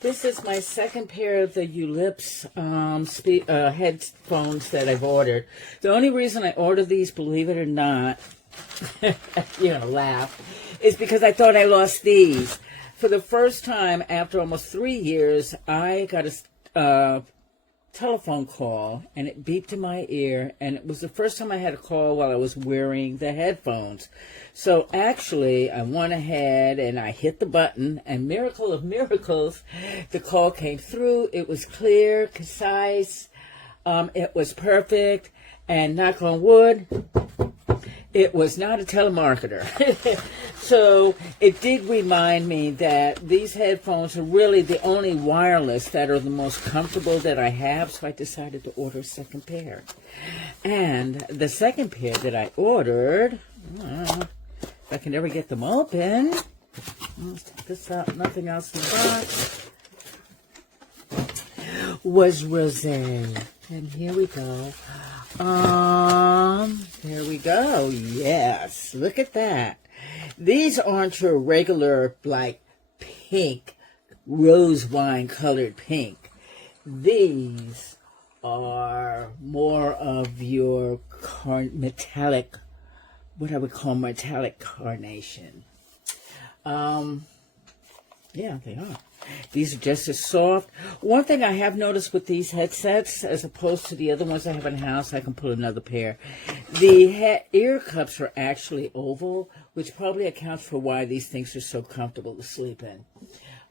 This is my second pair of the Uliptz headphones that I've ordered. The only reason I ordered these, believe it or not, you're going to laugh, is because I thought I lost these. For the first time after almost 3 years, I got a telephone call, and it beeped in my ear, and it was the first time I had a call while I was wearing the headphones. So actually, I went ahead and I hit the button, and miracle of miracles, the call came through. It was clear, concise, it was perfect, and knock on wood, it was not a telemarketer. So it did remind me that these headphones are really the only wireless that are the most comfortable that I have, so I decided to order a second pair. And the second pair that I ordered, if I can ever get them open, let's take this out, nothing else in the box, was Rosé. And here we go. There we go. Yes, look at that. These aren't your regular, like, pink, rose wine colored pink. These are more of your metallic, what I would call metallic carnation. Yeah, they are. These are just as soft. One thing I have noticed with these headsets, as opposed to the other ones I have in the house, I can pull another pair. The ear cups are actually oval, which probably accounts for why these things are so comfortable to sleep in.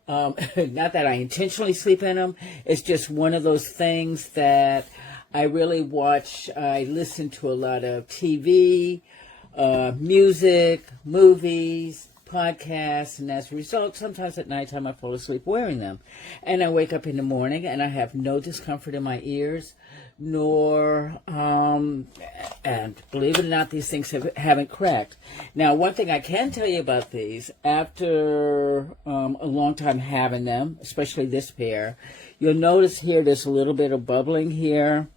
Not that I intentionally sleep in them. It's just one of those things that I really watch. I listen to a lot of TV, music, movies, podcasts, and as a result, sometimes at nighttime I fall asleep wearing them. And I wake up in the morning and I have no discomfort in my ears, nor, and believe it or not, these things haven't cracked. Now, one thing I can tell you about these, after a long time having them, especially this pair, you'll notice here there's a little bit of bubbling here.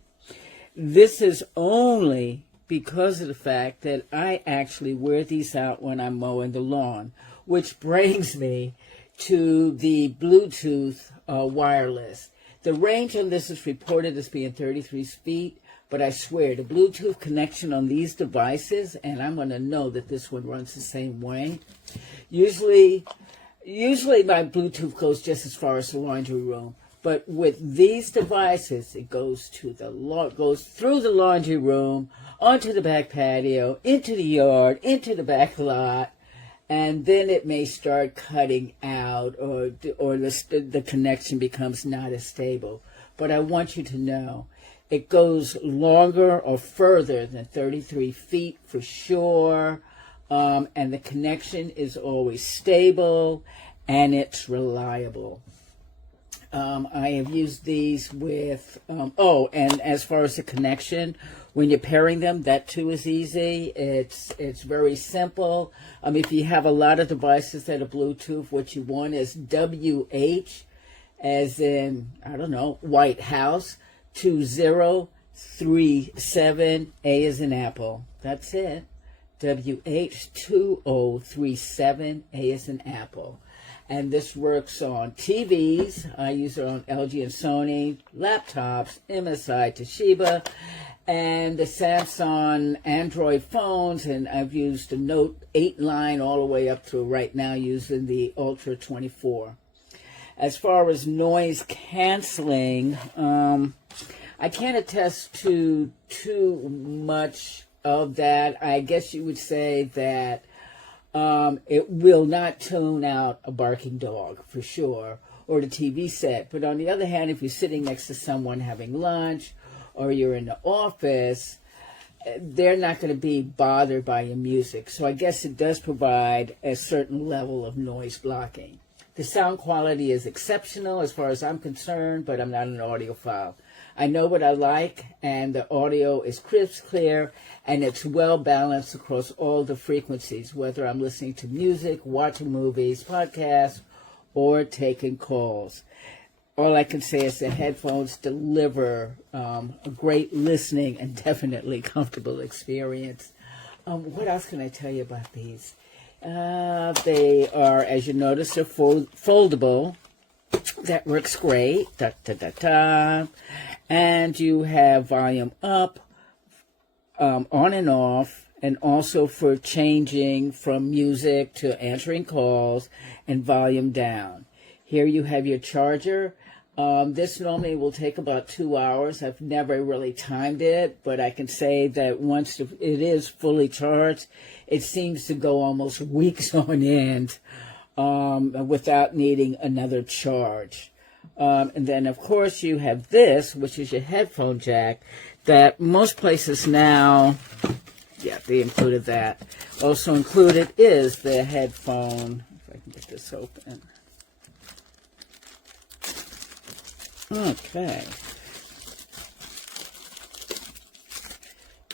This is only because of the fact that I actually wear these out when I'm mowing the lawn, which brings me to the Bluetooth wireless. The range on this is reported as being 33 feet, but I swear the Bluetooth connection on these devices, and I'm going to know that this one runs the same way. Usually my Bluetooth goes just as far as the laundry room. But with these devices, it goes through the laundry room, onto the back patio, into the yard, into the back lot, and then it may start cutting out, or the connection becomes not as stable. But I want you to know, it goes longer or further than 33 feet for sure, and the connection is always stable, and it's reliable. I have used these with, and as far as the connection, when you're pairing them, that too is easy. It's very simple. If you have a lot of devices that are Bluetooth, what you want is WH, as in, I don't know, White House, 2037, A as in Apple. That's it. WH2037, A as in Apple. And this works on TVs. I use it on LG and Sony, laptops, MSI, Toshiba, and the Samsung Android phones. And I've used the Note 8 line all the way up through right now using the Ultra 24. As far as noise canceling, I can't attest to too much of that. I guess you would say that it will not tune out a barking dog, for sure, or the TV set. But on the other hand, if you're sitting next to someone having lunch, or you're in the office, they're not going to be bothered by your music. So I guess it does provide a certain level of noise blocking. The sound quality is exceptional as far as I'm concerned, but I'm not an audiophile. I know what I like, and the audio is crisp, clear, and it's well balanced across all the frequencies, whether I'm listening to music, watching movies, podcasts, or taking calls. All I can say is the headphones deliver a great listening and definitely comfortable experience. What else can I tell you about these? They are, as you notice, they're foldable. That works great. Da, da, da, da. And you have volume up, on and off, and also for changing from music to answering calls, and volume down. Here you have your charger. This normally will take about 2 hours. I've never really timed it, but I can say that once it is fully charged, it seems to go almost weeks on end without needing another charge. And then, of course, you have this, which is your headphone jack, that most places now, yeah, they included that. Also included is the headphone. If I can get this open. Okay.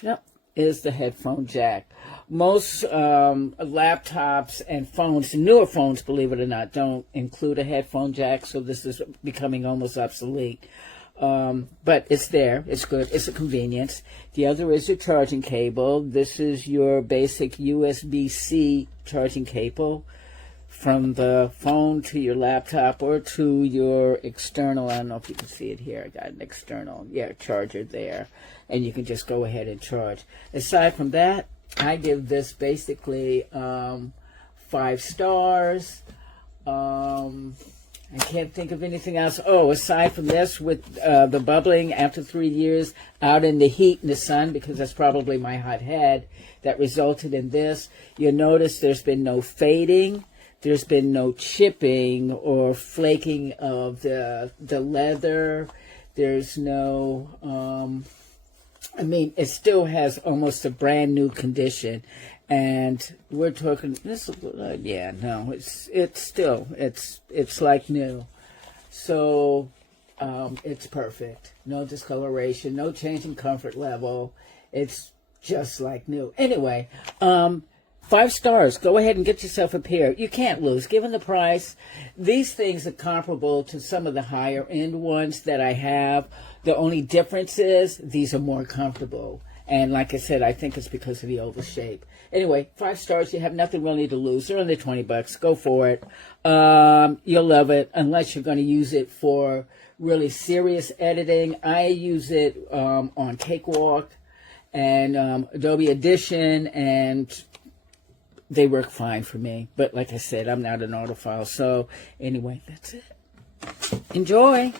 Yep, is the headphone jack. Most laptops and phones, newer phones, believe it or not, don't include a headphone jack, so this is becoming almost obsolete. But it's there. It's good. It's a convenience. The other is your charging cable. This is your basic USB-C charging cable from the phone to your laptop or to your external. I don't know if you can see it here. I got an external, charger there. And you can just go ahead and charge. Aside from that, I give this basically 5 stars. I can't think of anything else. Oh, aside from this, with the bubbling after 3 years out in the heat and the sun, because that's probably my hot head that resulted in this. You'll notice there's been no fading. There's been no chipping or flaking of the leather. There's no... I mean, it still has almost a brand new condition, and we're talking this. It's like new. So it's perfect. No discoloration, no change in comfort level. It's just like new. Anyway, 5 stars. Go ahead and get yourself a pair. You can't lose. Given the price, these things are comparable to some of the higher end ones that I have. The only difference is these are more comfortable. And like I said, I think it's because of the oval shape. Anyway, 5 stars. You have nothing really to lose. They're under $20. Go for it. You'll love it, unless you're going to use it for really serious editing. I use it on Cakewalk and Adobe Audition, and they work fine for me. But like I said, I'm not an audiophile. So anyway, that's it. Enjoy.